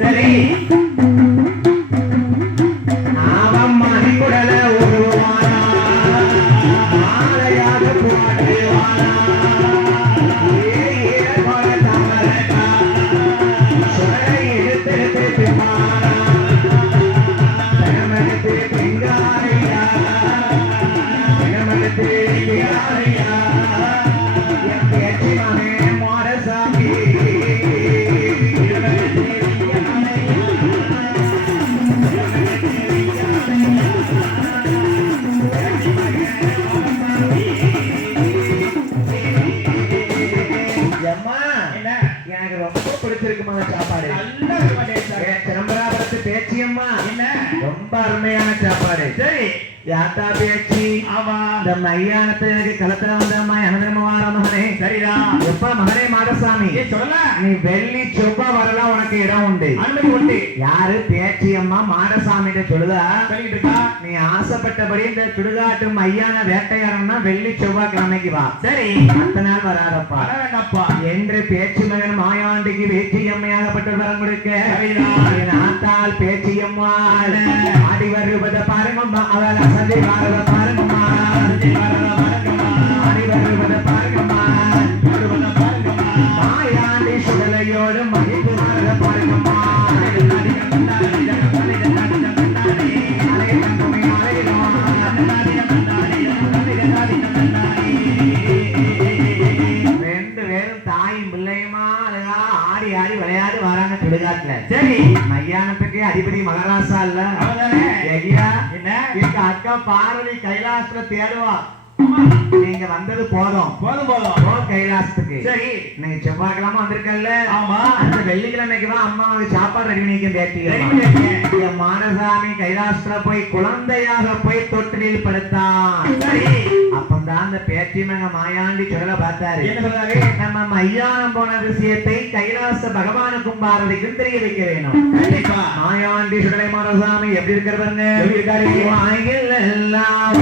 சரி அவன் மணிக்குடல உருவானா மாலையாக பாடுவானா ரொம்ப அருமையான சாப்பாடு. சரி யாத்தா பேச்சு ஆமா இந்த மையானத்தை களத்துல வந்த மகனே சரிடா எப்ப மகனே மாடசாமி சொல்லலாம் நீ வெள்ளி செவ்வாய் வரலாம் உனக்கு இடம் உண்டு அனுமதி உண்டு. யாரு பேச்சு அம்மா மாடசாமி சொல்லுதா சொல்லிட்டு இருக்கா நீ ஆசைப்பட்டபடி இந்த சுடுகாட்டு மையான வேட்டையாடனா வெள்ளி செவ்வாய் கிழமைக்கு வா. சரி மத்த நாள் வராதப்பா வேண்டாப்பா என்று பேச்சு மகன் மாயாண்டிக்கு பேச்சு அம்மையாகப்பட்ட வரம் கொடுக்க ஆத்தால் பேச்சு அம்மா ஆடி வருவதை பாருங்கம்மா அவளை சந்தை பாரத பாருங்கம்மா ஆடி வருவதை பாருங்கம்மா மாயாண்டி சுடலையோடு மகிழ்ந்து வரத பாருங்கம்மா ரெண்டு பேரும் தாயும் பிள்ளையுமா அழகா ஆடி ஆடி விளையாடி வராங்க சுடுகாட்டுல. சரி மையானத்துக்கு அதிபதி மகாராசா இல்ல என்ன அக்கா பார்வதி கைலாசத்துல தேடுவா. நீங்க வந்தது போதும் போதும் போதும் கைலாசத்துக்கு. சரி நீங்க செவ்வாய்க்கிழமை வந்திருக்கல ஆமா அந்த வெள்ளிக்கிழமைக்கு தான் அம்மாவுக்கு சாப்பாடு ரெடி பண்ணிக்க பேட்டி மானசாமி கைலாசத்துல போய் குழந்தையாக போய் தொட்டிலில் படுத்தான். சரி அப்பந்தான் அந்த பேட்டி மக மாயாண்டி சொல்ல பார்த்தாரு என்ன சொல்றாரு நம்ம மையானம் போன விஷயத்தை கைலாச பகவானுக்கும் பாரதிக்கும் தெரிய வைக்க வேணும். கண்டிப்பா மாயாண்டி சுடலை மானசாமி எப்படி இருக்கிறவங்க எப்படி இருக்காரு வாயில் எல்லாம்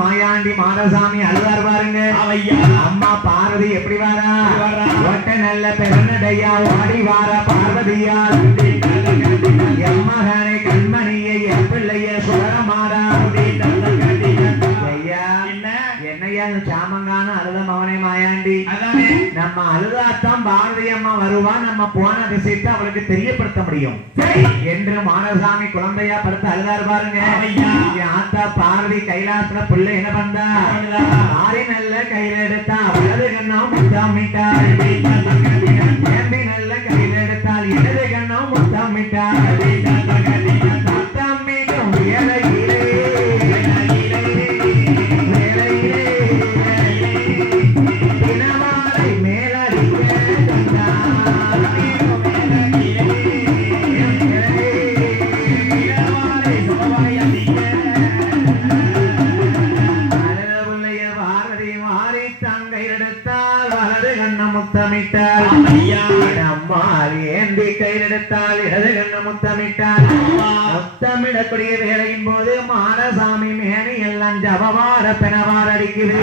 மாயாண்டி மாடசாமி அழுவார் பாருங்க. அம்மா பார்வதி எப்படி வாரா ஒட்ட நல்ல பெருநடையா ஓடி வாரா பார்வதியா எம்மகனை கண்மணியை என் பிள்ளைய சுடரமாடா என்னையா சாமங்கான அழுத மவனை மாயாண்டி நம்ம அழுதாத்தான் பாரதி அம்மா வருவா நம்ம போன விஷயத்தை அவளுக்கு தெரியப்படுத்த முடியும் என்று மாடசாமி குழந்தையா படுத்து அழுதார் பாருங்க. ஆத்தா பார்வதி கைலாசத்துல பிள்ளை என்ன பண்றா ஆரி நல்ல கையில எடுத்தா வலது கண்ணம் முத்தமிட்டாள் நல்ல கையில எடுத்தால் இடது கண்ணம் முத்தமிட்டாள் முத்தமிட்டும் வேலையிலே முத்தமிடக்கூடிய வேலையின் போது மாடசாமி மேனி எல்லாம் ஜபவார பெணவார அடிக்குது.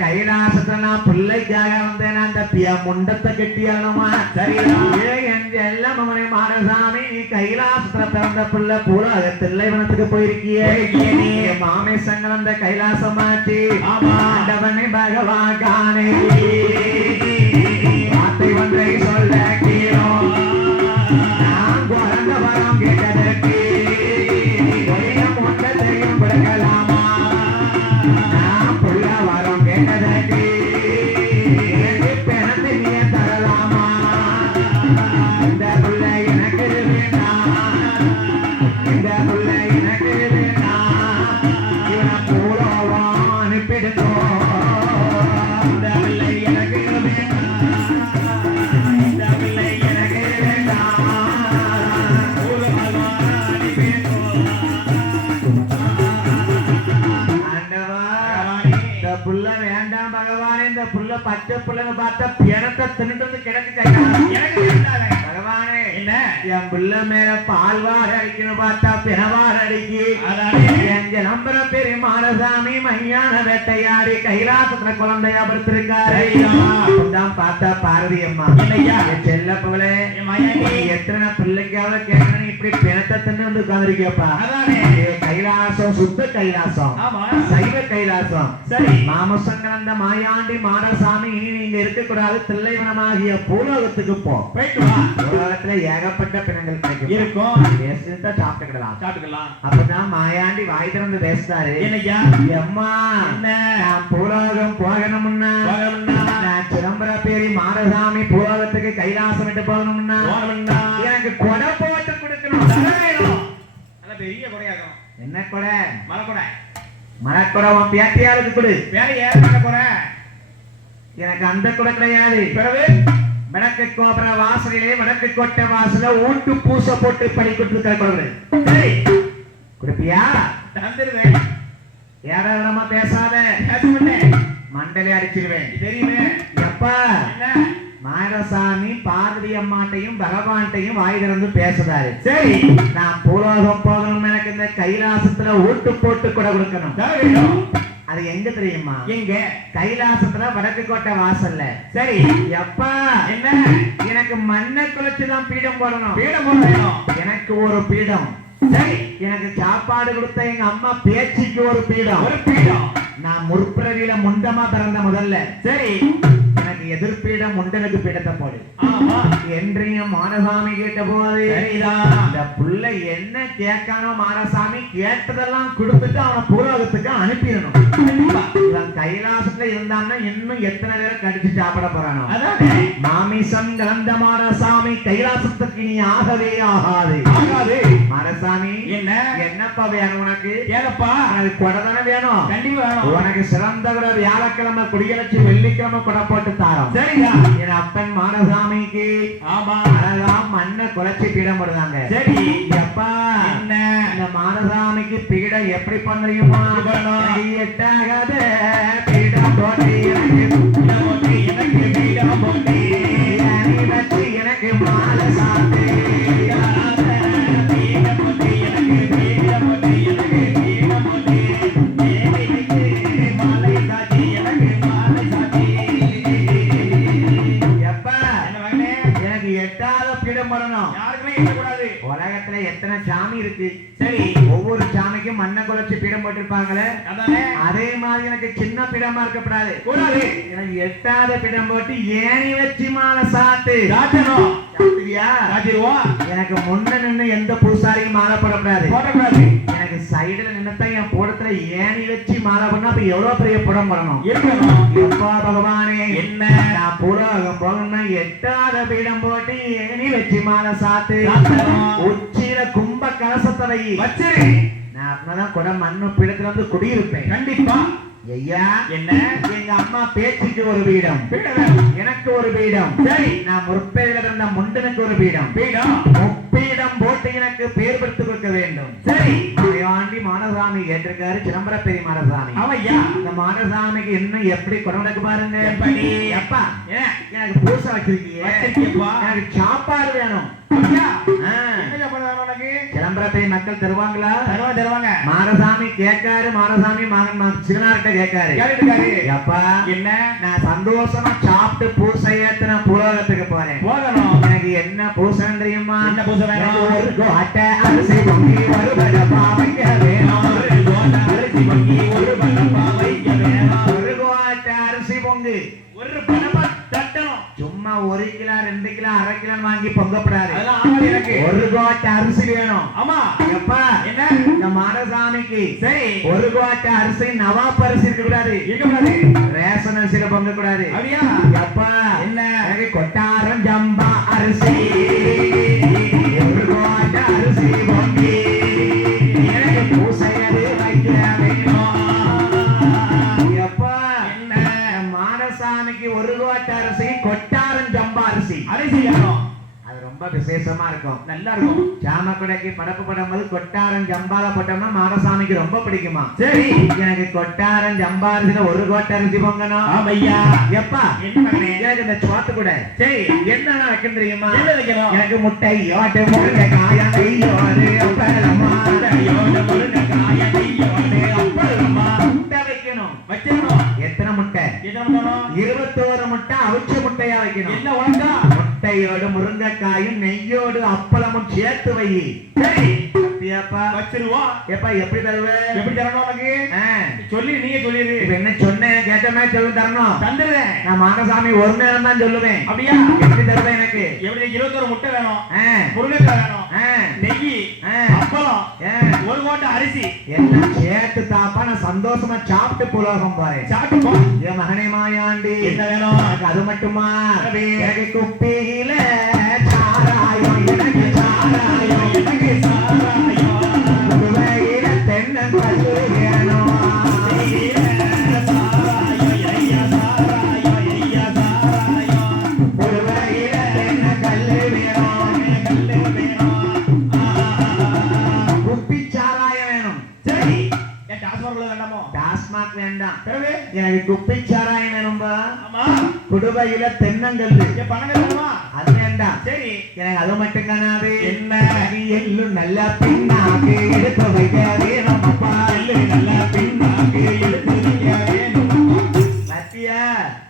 கைலாசத்துல நான் பிள்ளைக்காக வந்தேன் அந்த முண்டத்தை கட்டியல்லுமா எல்லாம் அவனை மாடசாமி நீ கைலாசத்துல பிறந்த பிள்ளை பூரா தில்லைவனத்துக்கு போயிருக்கிய மாமே சங்கல் அந்த கைலாசமாச்சு ஆண்டவனை பகவான் காணே வார்த்தை ஒன்றை சொல்ல கீழோ நான் குழந்த வரம் கேட்டதற்கு முண்டத்தையும் விடுக்கலாமா நான் புள்ள வரம் கேட்டதற்கு பிணத்தை நீ தரலாமா இந்த பிள்ளை எனக்கு வேண்டாம் இந்த பிள்ளை எனக்கு வேண்டாம் இவனை பூரோவா அனுப்பிடுங்கோ இந்த பிள்ளை எனக்கு வேண்டாம் இந்த பிள்ளை எனக்கு வேண்டாம் பூரோவா இந்த புள்ள பச்சை புள்ளன்னு பார்த்தா பிணத்தை தின்னுட்டு வந்து கிடக்கு கைகாலம் எனக்கு பகவானே என்ன என் புள்ள மேல பால்வார் அடிக்கணும் பார்த்தா பிணவார் அடிக்கி எங்க நம்புற பெருமானசாமி மையான வேட்டையாடி கைலாசத்துல குழந்தையா படுத்திருக்காரு பார்த்தா பாரதி அம்மா செல்ல புகழே எத்தனை பிள்ளைக்காக கேட்கணும் இப்படி பிணத்தை தின்னு வந்து உட்காந்துருக்கப்பா கைலாசம் சுத்த கைலாசம் சைவ கைலாசம் சரி மாமசங்கரந்த மாயாண்டி மாடசாமி இனி நீங்க இருக்கக்கூடாது தில்லைவனமாகிய பூலோகத்துக்கு போ பூலோகத்துல ஏகப்பட்ட பிணங்கள் கிடைக்கும் இருக்கும் சாப்பிட்டுக்கலாம் அப்பதான் மாயாண்டி வாய் திறந்து பேசுறாரு அம்மா நான் பூலோகம் போகணும்னா நான் சிதம்பர பேரி மாடசாமி பூலோகத்துக்கு கைலாசம் விட்டு போகணும்னா எனக்கு கொடை போட்டு கொடுக்கணும் பெரிய கொடையாகும் என்ன கொடை மலைக்கொடை மலைக்கொடை உன் பேட்டியாளுக்கு கொடு வேற ஏன் மலைக்கொடை எனக்கு அந்த கொடை கிடையாது பிறகு வடக்கு கோபுர வாசலிலே வடக்கு கோட்டை வாசல ஊட்டு பூசை போட்டு படி கொடுத்து சரி குடுப்பியா தந்துருவேன் ஏடாதமா பேசாத மண்டலை அடிச்சிருவேன் தெரியுமே எப்பா மாடசாமி பார்வதி அம்மாட்டையும் பகவான்ட்டையும் வாய் திறந்து பேசுறாரு சரி நான் பூலோகம் போகணும் எனக்கு இந்த கைலாசத்துல ஊட்டு போட்டு கூட கொடுக்கணும் அது எங்க தெரியுமா எங்க கைலாசத்துல வடக்கு கோட்டை வாசல்ல சரி எப்பா என்ன எனக்கு மண்ணை குளிச்சுதான் பீடம் போடணும் பீடம் போடணும் எனக்கு ஒரு பீடம் சரி எனக்கு சாப்பாடு கொடுத்த எங்க அம்மா பேச்சுக்கு ஒரு பீடம் நான் முற்பிறவியில முண்டமா பிறந்த முதல்ல சரி எனக்கு எதிர்ப்பீடம் முண்டனுக்கு பீடத்தை போடு என்றையும் மானசாமி கேட்ட போது இந்த புள்ள என்ன கேட்கானோ மானசாமி கேட்டதெல்லாம் கொடுத்துட்டு அவனை பூலோகத்துக்கு அனுப்பிடணும் இவன் கைலாசத்துல இருந்தான்னா இன்னும் எத்தனை பேரை கடிச்சு சாப்பிட போறானோ மாமிசம் கலந்த மானசாமி கைலாசத்துக்கு நீ ஆகவே ஆகாது மானசாமி என்ன என்னப்பா வேணும் உனக்கு ஏதப்பா எனக்கு கொடை தானே வேணும் கண்டிப்பா வேணும் உனக்கு சிறந்த வியாழக்கிழமை குடியலட்சி வெள்ளிக்கிழமை கொடை போட்டு தாரோம் சரியா என் அப்பன் மானசாமிக்கு ஆமா அழகா மண்ணை குறைச்சி பீடம் போடுறாங்க சரி எப்பா என்ன இந்த மானசாமிக்கு பீடம் எப்படி பண்றீமா எட்டாகாத பீடம் போட்டு எனக்கு மாலை சாப்பிட்டு உலகத்துல எத்தனை சாமி இருக்கு சரி ஒவ்வொரு சாமிக்கும் மண்ணை குலைச்சு பீடம் போட்டிருப்பாங்களே அதே மாதிரி எனக்கு சின்ன பீடமா இருக்கப்படாது கூடாது எனக்கு எட்டாத பீடம் போட்டு ஏணி வச்சு மாலை சாத்து எனக்கு முன்ன நின்று எந்த பூசாரியும் மாலை போடக்கூடாது போடக்கூடாது எனக்கு சைடுல நின்னுதான் என் போடத்துல ஏணி வச்சு மாலை பண்ணா அப்ப எவ்வளவு பெரிய புடம் வரணும் எப்பா பகவானே என்ன நான் பூலோகம் போகணும்னா எட்டாத பீடம் போட்டு ஏணி வச்சு மாலை சாத்து உச்சியில கும்ப கலசத்தை வச்சிரு நான் அப்பதான் கூட மண்ணு பீடத்துல வந்து குடியிருப்பேன் கண்டிப்பா ஐயா என்ன எங்க அம்மா பேச்சுக்கு ஒரு பீடம் எனக்கு ஒரு பீடம் சரி நான் முற்பேரில் இருந்த முண்டனுக்கு ஒரு பீடம் முப்பீடம் போட்டு எனக்கு பேர் பெற்று கொடுக்க வேண்டும் சரி ஆண்டி மானசாமி கேட்டிருக்காரு சிதம்பர பெரிய மானசாமி ஐயா இந்த மானசாமிக்கு இன்னும் எப்படி குடம்புக்கு பாருங்க எப்பா எனக்கு பூசை வச்சிருக்கீங்க எனக்கு சாப்பாடு வேணும் சிதம்பரத்தை மக்கள் தருவாங்களா தருவாங்க மானசாமி கேட்காரு மானசாமி சிவனார்கிட்ட கேட்காரு அப்பா என்ன நான் சந்தோஷமா சாப்பிட்டு பூசை ஏத்தன பூலோகத்துக்கு போறேன் போகணும் எனக்கு என்ன பூசை தெரியுமா என்ன பூசை வேணும் ஒரு கோட்டை அரிசி பொங்கி ஒரு படப்பா வைக்க வேணும் ஒரு கோட்டை அரிசி பொங்கி ஒரு படப்பா வைக்க வேணும் ஒரு கோட்டை அரிசி பொங்கு ஒரு படப்பா தட்டணும் சும்மா 1 கிலோ 2 கிலோ அரை கிலோ வாங்கி பொங்கப்படாது ஒரு கோட்டை அரிசி வேணும் ஆமா எப்பா என்ன இந்த மானசாமிக்கு சரி ஒரு கோட்டை அரிசி நவாப் அரிசி இருக்க கூடாது ரேஷன் அரிசியில பொங்க கூடாது அப்படியா எப்பா என்ன எனக்கு கொட்டாரம் ஜம்பா அரிசி ஒரு கோட்டை அரிசி பொங்கி எனக்கு பூசையது வைக்க வேணும் எப்பா என்ன மானசாமிக்கு ஒரு கோட்டை அரிசி கொட்டாரம் ஜம்பா அரிசி வேணும் அது ரொம்ப ரொம்ப விசேஷமா இருக்கும், நல்லா இருக்கும். சாமக்குடைக்கு படப்பு படும்போது கொட்டாரம் ஜம்பால போட்டோம்னா மாடசாமிக்கு ரொம்ப பிடிக்குமா. சரி, எனக்கு கொட்டாரம் ஜம்பாரத்துல ஒரு கோட்டை அரிசி பொங்கணும். ஆமையா. எப்பா என்ன மகனே? எனக்கு இந்த சோத்து கூட சரி, என்னென்ன வைக்கணும் தெரியுமா? என்ன வைக்கணும்? எனக்கு முட்டை யோட்டு முருங்கை காயா நெய்யோடு அப்பளமா, முட்டையோடு முருங்கைக்காய நெய்யோடு அப்பளமா. முட்டை வைக்கணும். வச்சிடணும். எத்தனை முட்டை? என்ன பண்ணணும்? 21 முட்டை அவிச்ச முட்டையா வைக்கணும். என்ன உனக்கா? முட்டையோடு முருங்கைக்காயும் நெய்யோடு அப்பளமும் சேர்த்து வை. சரி, ஏப்பா வச்சிருவோம். எப்பா எப்படி தருவே? எப்படி தரணும் உனக்கு? சொல்லி நீங்க சொல்லிடு. இப்ப என்ன சொன்னேன் கேட்ட மாதிரி சொல்லி தரணும். தந்துடுறேன். நான் மாடசாமி ஒரு நேரம் தான் சொல்லுவேன். அப்படியா? எப்படி தருவேன்? எனக்கு எப்படி 21 முட்டை வேணும், முருங்கைக்காய் வேணும், நெய், அப்பளம், ஒரு கோட்டை அரிசி எல்லாம் சேர்த்து தாப்பா நான் சந்தோஷமா சாப்பிட்டு புலோகம் போறேன். சாப்பிட்டு போ. என் மகனே மாயாண்டி என்ன வேணும்? எனக்கு அது மட்டுமா? எனக்கு குப்பியில சாராயம், எனக்கு சாராயம், எனக்கு சாராயம், குடுவையில தென்னங்கல்லு வேணும். குடுவையில தென்னங்கல்லு வேணும். குப்பி சாராயம் வேணும். சரி, என் டாஸ்மாக் வேண்டாமோ? டாஸ்மாக் வேண்டாம். பிறகு எனக்கு குப்பி சாராயம் வேணும்பா. ஆமா. குடுவையில தென்னங்கல்லு. என் பணங்கள் வேணுமா? அது வேண்டாம். சரி, எனக்கு அது மட்டும் காணாது. என்ன? எள்ளும் நல்ல பின்னாக்கு எடுத்து வைக்க வேணும் அப்பா. எள்ளு நல்ல பின்னாக்கு எடுத்து வைக்க வேணும். சத்தியா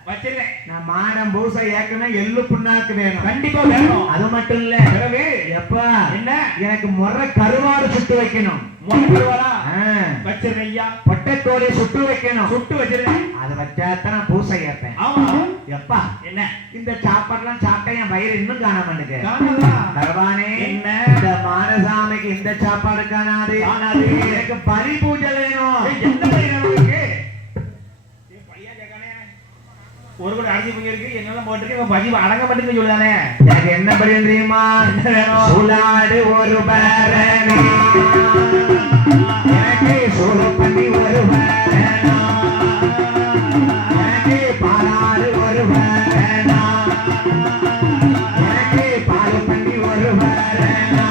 வச்சிருக்கேன். நான் மாடம் பூசை ஏக்கணும், எள்ளு புண்ணாக்கு வேணும். கண்டிப்பா வேணும். அது மட்டும் இல்ல. பிறகு எப்பா என்ன? எனக்கு முறை கருவாடு சுட்டு வைக்கணும். முருங்கா வச்சிருக்கேன் ஐயா. பொட்டைக்கோழி சுட்டு வைக்கணும். சுட்டு வச்சிருக்கேன். அதை வச்சாத்தான் நான் பூசை ஏற்பேன். ஆமா. எப்பா என்ன? இந்த சாப்பாடுலாம் சாப்பிட்டா என் வயிறு இன்னும் காண மாட்டேங்குது. காணாதா? பகவானே என்ன? இந்த மாடசாமிக்கு இந்த சாப்பாடு காணாது. காணாது. எனக்கு பறி பூஜை வேணும். என்ன பையன் இருக்கு? பையா கேட்கானே. ஒரு கூட அரிசி பொங்கி இருக்கு, என்னெல்லாம் போட்டுருக்கு, இவன் பஜி அடங்க மாட்டேங்குன்னு சொல்லுதானே. எனக்கு என்ன பறி தெரியுமா? என்ன வேணும்? சுலாடு ஒரு பரணி, எனக்கு சூடு பண்ணி ஒரு பரணா, எனக்கு பாலாறு ஒரு பரணா, எனக்கு பால் பண்ணி ஒரு பரணா,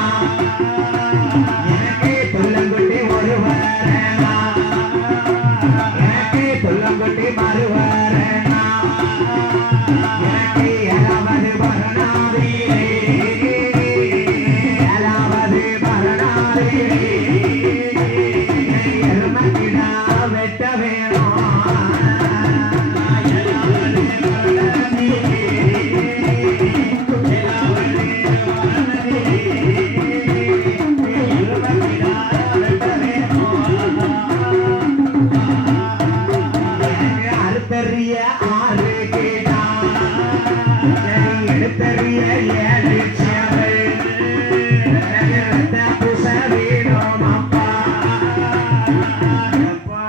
எனக்கு துள்ளங்குட்டி ஒரு பரணா, எனக்கு துள்ளங்குட்டி மறு பரணா, எனக்கு ஏழாவது பரணாதீரே, ஏழாவது பரணாதீரே, எருமக்கிடா வெட்ட வேணும். அறுத்தறிய ஆறு கேட்டா, எடுத்தறிய ஏழு சேவை, ரத்த புச வேணும் அப்பா. அப்பா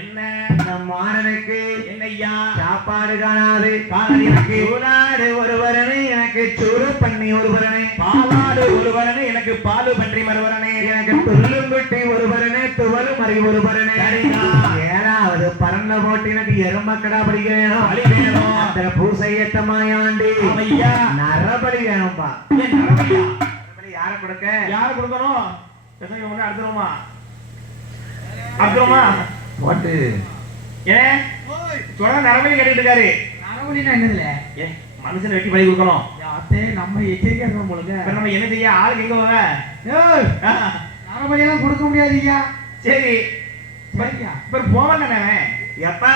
என்ன? நம் மாணனுக்கு என்னய்யா? சாப்பாடு காணாது. காணாது. எனக்கு சூடாடு ஒருவரனே, எனக்கு சூடு பண்ணி ஒருவரனே, பாலாடு ஒருவரனே, எனக்கு பாலு பன்றி மறுவரனே, எனக்கு துள்ளுங்குட்டி ஒருவரனே, துவலு மறி ஒருவரனே, சரிதான். ஏழாவது பறந்த போட்டு எனக்கு எருமக்கடா படிக்க வேணும். பலி வேணும். அந்த பூசை ஏத்தமாயாண்டி ஐயா, நரபடி வேணும்பா. ஏன் நரபலியா? நரபடி யார கொடுக்க? யாரு கொடுக்கணும்? பேசாம ஒண்ணு அடுத்துருமா? அடுத்துருமா? போட்டு ஏன் சொல்ல நரபலி கேட்டுட்டு இருக்காரு. நரபலினா என்னதுல? ஏ, மனுஷனை வெட்டி பலி கொடுக்கணும். அத்தே நம்ம எச்சரிக்கையா இருக்கணும் போலுங்க. இப்ப நம்ம என்ன செய்ய? ஆளுக்கு எங்க போக? ஏய், நரபலியெல்லாம் கொடுக்க முடியாதுய்யா. சரி, சரியா? இப்ப போவானே. எப்பா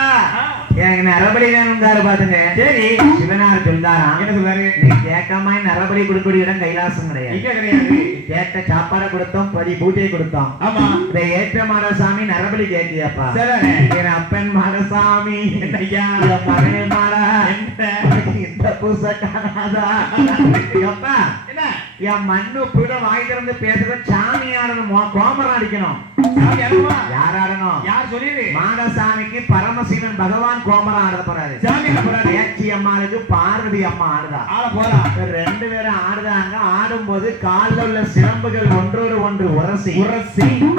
எனக்கு நரபலி வேணும்காரு பாத்துங்க. சரி, சிவனார் சொல்றாராம். என்ன சொல்றாரு? நீ கேட்காம நரபலி கொடுக்கக்கூடிய இடம் கைலாசம் கிடையாது. இங்க கிடையாது. கேட்ட சாப்பாடை கொடுத்தோம், பதி பூஜை கொடுத்தோம். ஆமா. இந்த ஏற்ற மாடசாமி நரபலி கேட்டியாப்பா. சரி. என் அப்பன் மாடசாமி, ஐயா, என் மகன் மாடா, என்ன? இந்த பூசை காணாதா? எப்பா என்ன? என் மண்ணு பிட வாய் திறந்து பேசுற சாமி ஆடணும், கோமரம் அடிக்கணும். சாமி ஆடுமா? யார் ஆடணும்? யார் சொல்லிடு? மாடசாமிக்கு பரமசிவன் பகவான் கோமரம் ஆட போறாரு. சாமி ஆட போறாரு. ஏச்சி அம்மாளுக்கு பார்வதி அம்மா ஆடுதா. ஆள போறா. ரெண்டு பேரும் ஆடுதாங்க. ஆடும்போது காலில் உள்ள சிலம்புகள் ஒன்றோடு ஒன்று உரசி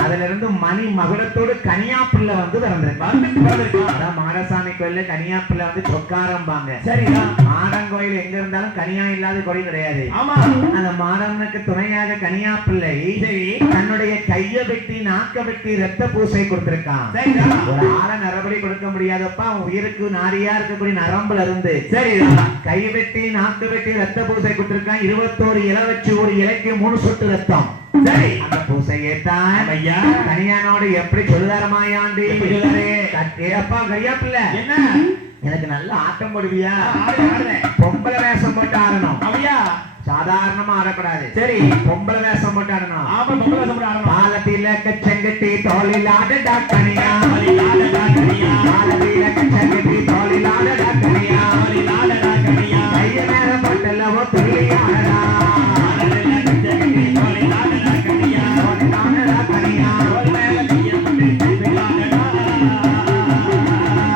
அதுல இருந்து மணி மகுடத்தோடு கனியாப்பிள்ளை வந்து பிறந்திருக்கு. அதான் மாடசாமி கோயில்ல கனியாப்பிள்ளை வந்து சொக்காரம்பாங்க. சரிதான். மாடன் கோயில் எங்க இருந்தாலும் கனியா இல்லாத கோயில் கிடையாது. ஆமா. அந்த மாடவனுக்கு துணையாக கனியா பிள்ளை சரி தன்னுடைய கைய வெட்டி நாக்க வெட்டி ரத்த பூசை கொடுத்திருக்கான். சரிடா ஒரு ஆளை நரபடி கொடுக்க முடியாதப்பா, அவன் உயிருக்கு நாரியா இருக்கக்கூடிய நரம்புல இருந்து சரிடா கை வெட்டி நாக்கு வெட்டி ரத்த பூசை கொடுத்திருக்கான். 21 இலை வச்சு ஒரு இலைக்கு 3 சொட்டு ரத்தம். சரி அந்த பூசையேத்தான் ஐயா கனியானோடு எப்படி சொல்லுதாரு மாயாண்டி? எப்படி சொல்லுதாரு? அப்பா கரியா பிள்ளை, என்ன எனக்கு நல்ல ஆட்டம் போடுவியா? ஆடுறேன் பொம்பளை வேஷம் போட்டு ஆடணும், அப்படியா சாதாரணமா ஆடக்கூடாது. சரி பொம்பளை வேஷம் போட்டு ஆடணும். ஆமா பொம்பளை வேஷம் போட்டு ஆடணும். பாலத்தில கச்சங்கட்டி தோளிலாடடா கனியா, ஆடடா கனியா பாலத்தில கச்சங்கட்டி தோளிலாடடா கனியா, ஆடடா கனியா கைய நேரம் போட்டல்லவோ துள்ளி ஆடடா, ஆடடா கச்சகட்டி ஆடடா கனியா தோளிலாடடா கனியா, தோள் மேல கைய போட்டு ஆடடா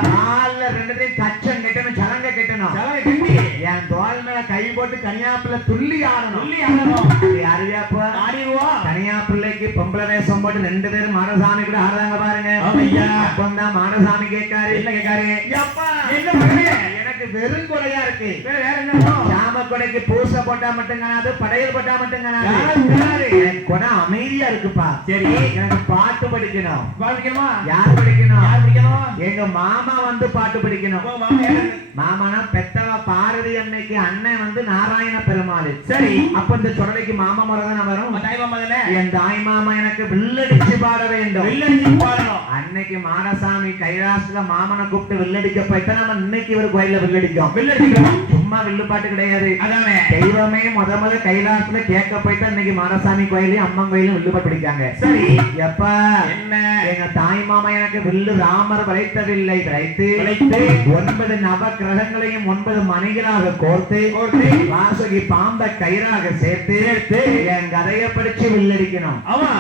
கால்ல ரெண்டுத்தையும் கச்சம் கட்டணும், சலங்க கட்டணும். சலவை கட்டி என் தோள் மேல கை போட்டு கனியாப்புல துள்ளி ஆடணும். சொல்லி ஆடணும். அறிவியாப்பா ஆடிடுவோம். கனியா பிள்ளைக்கு பொம்பளை வேஷம் போட்டு 2 பேரும் மாடசாமி கூட ஆடுறாங்க பாருங்க. ஆமையா. அப்பந்தான் மாடசாமி கேட்காரு, என்ன கேட்காரு? அப்பா என்ன மகனே? எனக்கு வெறும் கொடையா இருக்கு. வேற என்ன வேணும்? சாம கொடைக்கு பூசை போட்டா மட்டும் காணாது, படையல் போட்டா மட்டும் காணாது. யாரு? என் கொடை அமைதியா இருக்குப்பா. சரி எனக்கு பாட்டு படிக்கணும். பாடிக்கணுமா? யார் படிக்கணும்? யார் படிக்கணும்? எங்க மாமா வந்து பாட்டு படிக்கணும். உங்க மாமா யாரு? மாமனா பெத்தவ பாரதி அன்னைக்கு, அண்ணன் வந்து நாராயண பெருமாள். சரி அப்ப இந்த சொடலைக்கு மாமா முறை தானே வரும். உங்க தாய் மாமா தானே? என் தாய் மாமா எனக்கு வில்லடிச்சு பாட வேண்டும். வில்லடிச்சு பாடணும். அன்னைக்கு மாடசாமி கைலாசத்துல மாமனை கூப்பிட்டு வில்லடிக்க போயிட்டா நம்ம இன்னைக்கு ஒரு கோயில வில்லடிக்கும். வில்லடிக்கணும். சும்மா வில்லு பாட்டு கிடையாது. அதானே தெய்வமே முத கைலாசத்துல கேட்க போயிட்டா இன்னைக்கு மாடசாமி கோயிலையும் அம்மன் கோயிலும் வில்லு பாட்டு படிக்காங்க. சரி எப்ப என்ன? எங்க தாய் மாமா எனக்கு வில்லு ராமர் வளைத்தவில்லை, வளைத்து 9 நவ கிரகங்களையும் 9 மணிகளாக கோர்த்து வாசுகி பாம்பை கயிறாக சேர்த்து என் கதையை படிச்சு வில்லடிக்கணும். ஆமா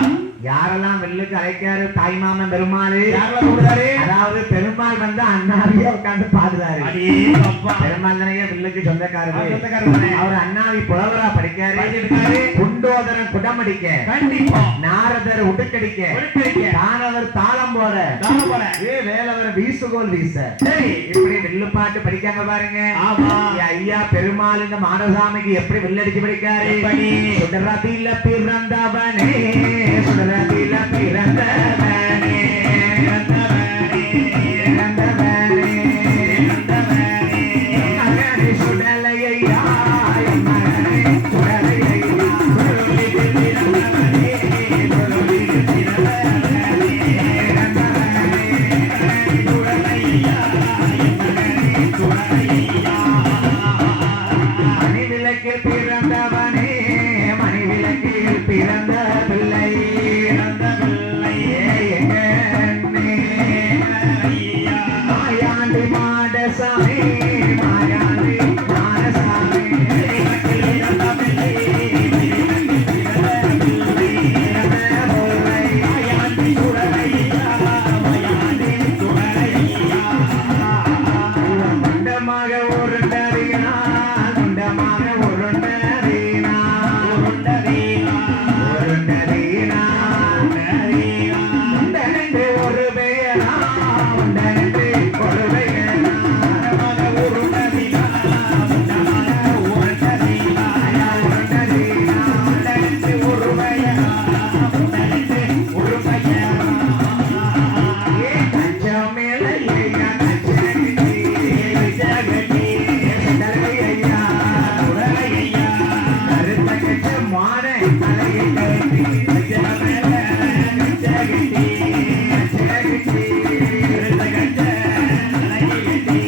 யாரெல்லாம் வில்லுக்கு அழைக்காரு? தாய் மாமன் பெருமாள். யாரெல்லாம் கூடுதாரு? அதாவது பெருமாள் வந்து அண்ணாவியா உட்கார்ந்து பாடுறாரு. அடே அப்பா. பெருமாள் தானே வில்லுக்கு சொந்தக்காரரு. சொந்தக்காரரு. அவர் அண்ணாவி புலவரா படிக்காரு. படிச்சிருக்காரு. குண்டோதரன் குடமடிக்க, கண்டிப்பா நாரதர் உடுக்கடிக்க, தானவர் தாளம் போட, வேலவர் வீசுகோல் வீச. சரி இப்படி வில்லு பாட்டு படிக்காங்க பாருங்க. ஆமா ஐயா பெருமாள் இந்த மாடசாமிக்கு எப்படி வில்லடிச்சு படிக்காரு? எப்படி? சுடரதில பிறந்தவனே, சுடரதில பிறந்தவனே, மகனே சுடலையா, மகனே சுடலையா, மணிவிளக்கில் பிறந்தவனே, மணிவிளக்கில் பிறந்த பிள்ளை, எங்க அண்ணே, மாயாண்டி மாடசாமி, மாயாண்டி மாடசாமி, குண்டமாக உருண்டறியா, குண்டமாக உருண்டறியா, உருண்டறியா, உண்டனென்று ஒரு பெயரா, உண்டனென்று ஒரு பெயரா, உருண்டறியா, உருண்டறியா, உண்டனென்று ஒரு பெயரா, உண்டனென்று ஒரு பெயரா. ஏ கச்சமேலையா, கச்சகட்டி, கச்சகட்டி, தலையையா, உடலையா, கருத்த கச்ச மாடை தலையை கட்டி, கச்சமேல, கச்சகட்டி, கச்சகட்டி, கருத்த கச்ச தலையை கட்டி.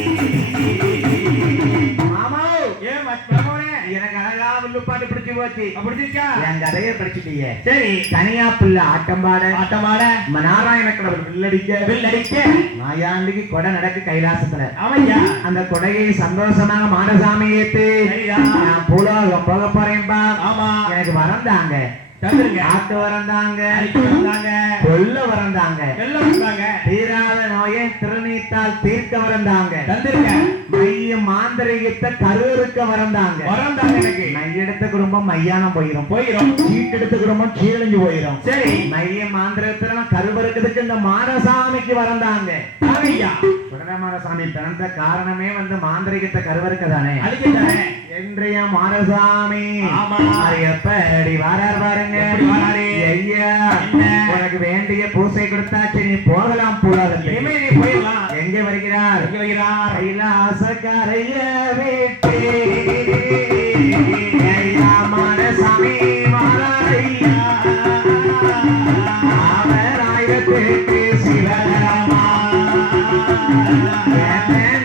மாமா, ஏ மச்சமோனே எனக்கு அழகா வில்லு பாட்டு பிடிச்சு போச்சு. அப்படிக்கா? என் கதையை படிச்சுட்டீங்க. சரி தனியா பிள்ளை ஆட்டம் பாட, ஆட்டமாட நாராயண கடவுள் வில்லடிக்க, வில்லடிக்க மாயாண்டிக்கு கொடை நடக்கு கைலாசத்துல. ஆமையா அந்த கொடையை சந்தோஷமாக மாடசாமி ஏத்து சரிடா. நான் பூலோகம் போக போறேன்பா. ஆமா எனக்கு வரந்தாங்க, தந்துருங்க. ஆட்டு வரந்தாங்க, அடிக்க வந்தாங்க. கொல்ல வரந்தாங்க, எல்லாம் வந்தாங்க. தீராத நோயை திருநீத்தால் தீர்க்க வரந்தாங்க, தந்துருங்க. மைய மாந்திரிகத்தை கருவறுக்க வரந்தாங்க. வரந்தாங்க எனக்கு. மையெடுத்த குடும்பம் மையானம் போயிரும், போயிரும். சீட்டெடுத்த குடும்பம் கீழஞ்சு போயிரும். சரி மைய மாந்திரத்துல கருவறுக்கிறதுக்கு இந்த மாடசாமிக்கு வரந்தாங்க. ஆமையா சுடரமாடசாமி பிறந்த காரணமே வந்து மாந்திரிகத்தை கருவறுக்க தானே. அழிக்கத்தானே. இன்றைய மாடசாமி ஆமா. அது எப்படி வரார் பாருங்க. எப்படி வராரு? ஐயா என்ன? உனக்கு வேண்டிய பூசை கொடுத்தாச்சு, நீ போகலாம் புலகத்தில். இனிமே நீ போயிடலாம். எங்கே வருகிறார்? எங்க வருகிறார்? கைலாசக்கரைய வீட்டே ஐயா மாடசாமி வாராரையா. அவர் ஆயிரத்தெட்டு சிவகரமா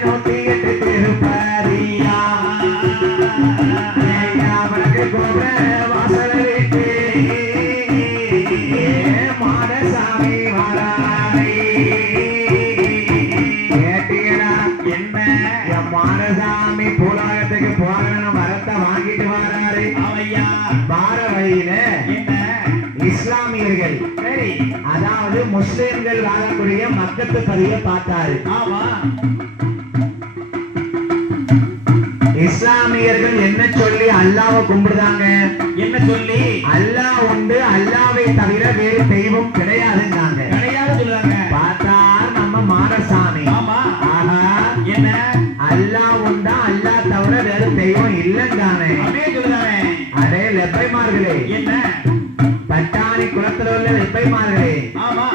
நூத்தி எட்டு திருப்பதியா. ஐயா வடக்கு கோபுர வாசல வீட்டு மாடசாமி வாராரை. கேட்டீங்களா? என்ன? என் மாடசாமி பூலோகத்துக்கு போகணும் வரத்தை வாங்கிட்டு வராரு. ஆமையா. வார வழியில என்ன? இஸ்லாமியர்கள், சரி. அதாவது முஸ்லிம்கள் வாழக்கூடிய மக்கத்து பதிய பார்த்தாரு. ஆமா. இஸ்லாமியர்கள் என்ன சொல்லி அல்லாஹ்வை கும்பிடுதாங்க? என்ன சொல்லி? அல்லாஹ் உண்டு, அல்லாஹ்வை தவிர வேறு தெய்வம் கிடையாதுங்காங்க. கிடையாது சொல்றாங்க. பார்த்தா நம்ம மாடசாமி, ஆமா. ஆஹா என்ன? அல்லாஹ் உண்டா, அல்லாஹ் தவிர வேறு தெய்வம் இல்லைங்கானே. அப்படியே சொல்றானே. அடே லெப்பைமார்களே, என்ன? பட்டாணி குளத்துல உள்ள லெப்பைமார்களே, ஆமா.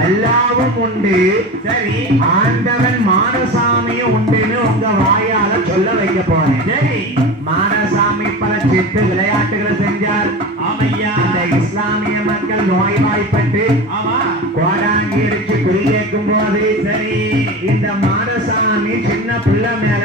அல்லாவும் உண்டு, சரி. ஆண்டவன் மாடசாமியும் உண்டுன்னு உங்க வாயால சொல்ல வைக்க போறேன். சரி. மாடசாமி பல சித்து விளையாட்டுகளை செஞ்சார். ஆமையா. அந்த இஸ்லாமிய மக்கள் நோய்வாய்ப்பட்டு ஆமா. கோடாங்கி அடிச்சு குறி கேட்கும் போது, சரி. இந்த மாடசாமி சின்ன பிள்ளை மேல